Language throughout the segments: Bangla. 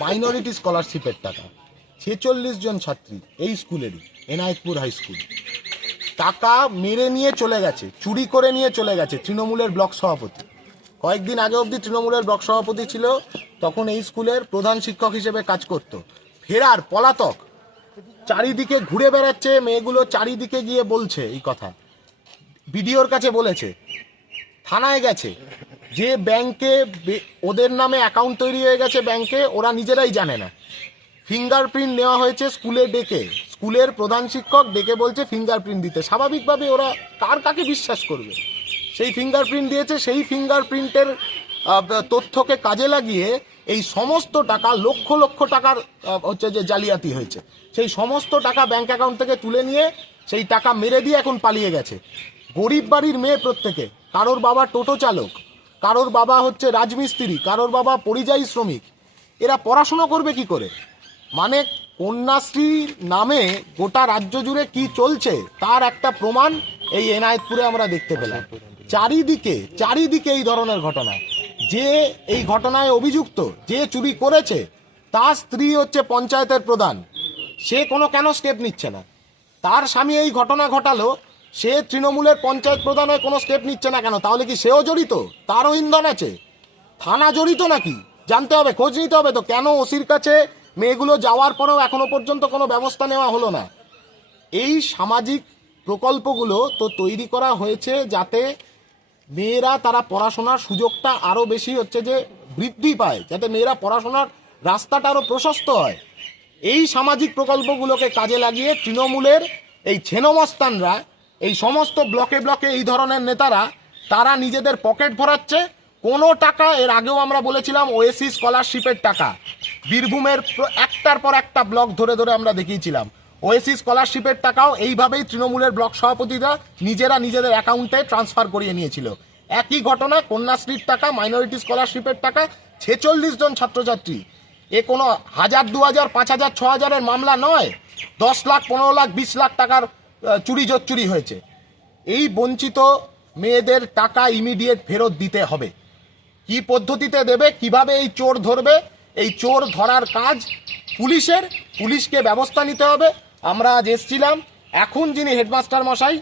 মাইনরিটি স্কলারশিপের টাকা। ছেচল্লিশ জন ছাত্রী এই স্কুলেরই, এনায়েতপুর হাই স্কুল। টাকা মেরে নিয়ে চলে গেছে, চুরি করে নিয়ে চলে গেছে তৃণমূলের ব্লক সভাপতি। কয়েকদিন আগে অবধি তৃণমূলের ব্লক সভাপতি ছিল, তখন এই স্কুলের প্রধান শিক্ষক হিসেবে কাজ করত। ফেরার পলাতক। চারিদিকে ঘুরে বেড়াচ্ছে, মেয়েগুলো চারিদিকে গিয়ে বলছে এই কথা। বিডিওর কাছে বলেছে, থানায় গেছে। যে ব্যাংকে ওদের নামে অ্যাকাউন্ট তৈরি হয়ে গেছে ব্যাংকে, ওরা নিজেরাই জানে না। ফিঙ্গারপ্রিন্ট নেওয়া হয়েছে স্কুলে ডেকে। স্কুলের প্রধান শিক্ষক ডেকে বলছে ফিঙ্গারপ্রিন্ট দিতে। স্বাভাবিকভাবে ওরা কার কাকে বিশ্বাস করবে? সেই ফিঙ্গারপ্রিন্ট দিয়েছে, সেই ফিঙ্গারপ্রিন্টের তথ্যকে কাজে লাগিয়ে এই সমস্ত টাকা, লক্ষ লক্ষ টাকার হচ্ছে যে জালিয়াতি হয়েছে। সেই সমস্ত টাকা ব্যাংক অ্যাকাউন্ট থেকে তুলে নিয়ে সেই টাকা মেরে দিয়ে এখন পালিয়ে গেছে। গরিব বাড়ির মেয়ে প্রত্যেকে, কারোর বাবা টোটো চালক কারোর বাবা হচ্ছে রাজমিস্ত্রি, কারোর বাবা পরিযায়ী শ্রমিক। এরা পড়াশুনো করবে কি করে? মানে কন্যাশ্রীর নামে গোটা রাজ্য জুড়ে কি চলছে তার একটা প্রমাণ এই এনায়েতপুরে আমরা দেখতে পেলাম। চারিদিকে চারিদিকে এই ধরনের ঘটনা। যে এই ঘটনায় অভিযুক্ত, যে চুরি করেছে, তার স্ত্রী হচ্ছে পঞ্চায়েতের প্রধান। সে কোনো কেন স্টেপ নিচ্ছে না। তার স্বামী এই ঘটনা ঘটালো সে তৃণমূলের পঞ্চায়েত প্রধান কোনো স্টেপ নিচ্ছে না কেন? তাহলে কি সেও জড়িত? তারও ইন্ধন আছে। থানা জড়িত নাকি? জানতে হবে, খোঁজ নিতে হবে তো। কেন ওসির কাছে মেয়েগুলো যাওয়ার পরেও এখনও পর্যন্ত কোনো ব্যবস্থা নেওয়া হলো না? এই সামাজিক প্রকল্পগুলো তো তৈরি করা হয়েছে যাতে মেয়েরা তারা পড়াশোনার সুযোগটা আরও বেশি হচ্ছে যে বৃদ্ধি পায়, যাতে মেয়েরা পড়াশোনার রাস্তাটা আরও প্রশস্ত হয়। এই সামাজিক প্রকল্পগুলোকে কাজে লাগিয়ে তৃণমূলের এই ছেনমস্তানরা এই সমস্ত ব্লকে ব্লকে এই ধরনের নেতারা, তারা নিজেদের পকেট ভরাচ্ছে। কোনো টাকা, এর আগেও আমরা বলেছিলাম ওএসি স্কলারশিপের টাকা। বীরভূমের একটার পর একটা ব্লক ধরে ধরে আমরা দেখিয়েছিলাম। ওএসি স্কলারশিপের টাকাও এইভাবেই তৃণমূলের ব্লক সভাপতিরা নিজেরা নিজেদের অ্যাকাউন্টে ট্রান্সফার করিয়ে নিয়েছিল। একই ঘটনা, কন্যাশ্রীর টাকা মাইনরিটি স্কলারশিপের টাকা, ছেচল্লিশ জন ছাত্রছাত্রী। এ কোনো হাজার দু হাজার পাঁচ হাজার, ছ হাজারের মামলা নয়। দশ লাখ, পনেরো লাখ, বিশ লাখ টাকার চুরি চুরি হয়েছে। এই বঞ্চিত মেয়েদের টাকা ইমিডিয়েট ফেরত দিতে হবে। কি পদ্ধতিতে দেবে, কীভাবে এই চোর ধরবে, এই চোর ধরার কাজ পুলিশের, পুলিশকে ব্যবস্থা নিতে হবে। আমরা আজ এসছিলাম, এখন যিনি হেডমাস্টার মশাই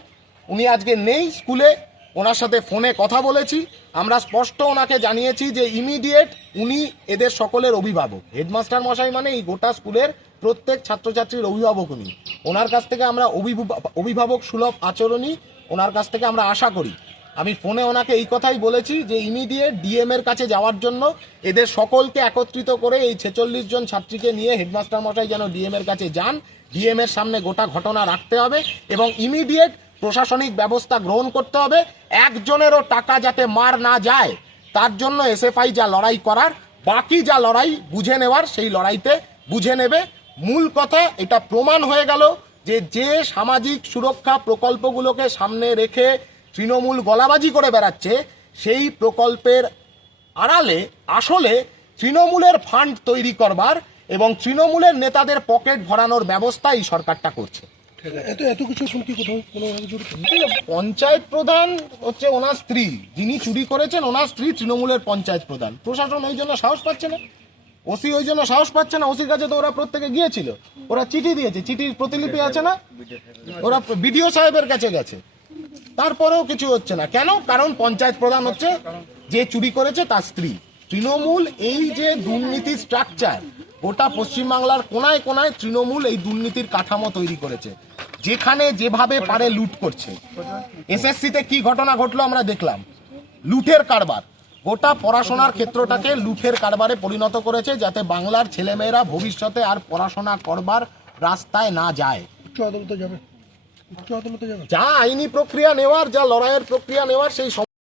উনি আজকে নেই স্কুলে ওনার সাথে ফোনে কথা বলেছি, আমরা স্পষ্ট ওনাকে জানিয়েছি যে ইমিডিয়েট উনি এদের সকলের অভিভাবক। হেডমাস্টার মশাই মানে এই গোটা স্কুলের প্রত্যেক ছাত্রছাত্রীর অভিভাবক উনি। ওনার কাছ থেকে আমরা অভিভু- অভিভাবক সুলভ আচরণই ওনার কাছ থেকে আমরা আশা করি। আমি ফোনে ওনাকে এই কথাই বলেছি যে ইমিডিয়েট ডিএম এর কাছে যাওয়ার জন্য এদের সকলকে একত্রিত করে এই ছেচল্লিশ জন ছাত্রীকে নিয়ে হেডমাস্টার মশাই যেন ডিএম এর কাছে যান, ডিএম এর সামনে গোটা ঘটনা রাখতে হবে এবং ইমিডিয়েট প্রশাসনিক ব্যবস্থা গ্রহণ করতে হবে। একজনেরও টাকা যাতে মার না যায়, তার জন্য এসএফআই যা লড়াই করার, বাকি যা লড়াই বুঝে নেওয়ার, সেই লড়াইতে বুঝে নেবে। মূল কথা, এটা প্রমাণ হয়ে গেল যে যে সামাজিক সুরক্ষা প্রকল্পগুলোকে সামনে রেখে তৃণমূল গলাবাজি করে বেড়াচ্ছে, সেই প্রকল্পের আড়ালে, আসলে তৃণমূলের ফান্ড তৈরি করবার এবং তৃণমূলের নেতাদের পকেট ভরানোর ব্যবস্থা এই সরকারটা করছে। এত এত কিছু পঞ্চায়েত প্রধান হচ্ছে ওনার স্ত্রী। যিনি চুরি করেছেন, ওনার স্ত্রী তৃণমূলের পঞ্চায়েত প্রধান। প্রশাসন ওই জন্য সাহস পাচ্ছে না। ওসি ওই জন্য সাহস পাচ্ছে না। ওসির কাছে তো ওরা প্রত্যেকে গিয়েছিল। ওরা চিঠি দিয়েছে। চিঠির প্রতিলিপি আছে না? ওরা বিডিও সাহেবের কাছে গেছে। তারপরেও কিছু হচ্ছে না। কেন? কারণ পঞ্চায়েত প্রধান হচ্ছে যে চুরি করেছে তার স্ত্রী। তৃণমূল এই যে দুর্নীতি স্ট্রাকচার গোটা পশ্চিমবাংলার কোনায় কোনায় তৃণমূল এই দুর্নীতির কাঠামো তৈরি করেছে। যেখানে যেভাবে পারে লুট করছে। এসএসসিতে কি ঘটনা ঘটলো আমরা দেখলাম। লুটের কারবার। গোটা পড়াশোনার ক্ষেত্রটাকে লুটের কারবারে পরিণত করেছে যাতে বাংলার ছেলেমেয়েরা ভবিষ্যতে আর পড়াশোনা করবার রাস্তায় না যায়। উচ্চ আদালতে যাবে। যা আইনি প্রক্রিয়া নেওয়ার যা লড়াইয়ের প্রক্রিয়া নেওয়ার সেই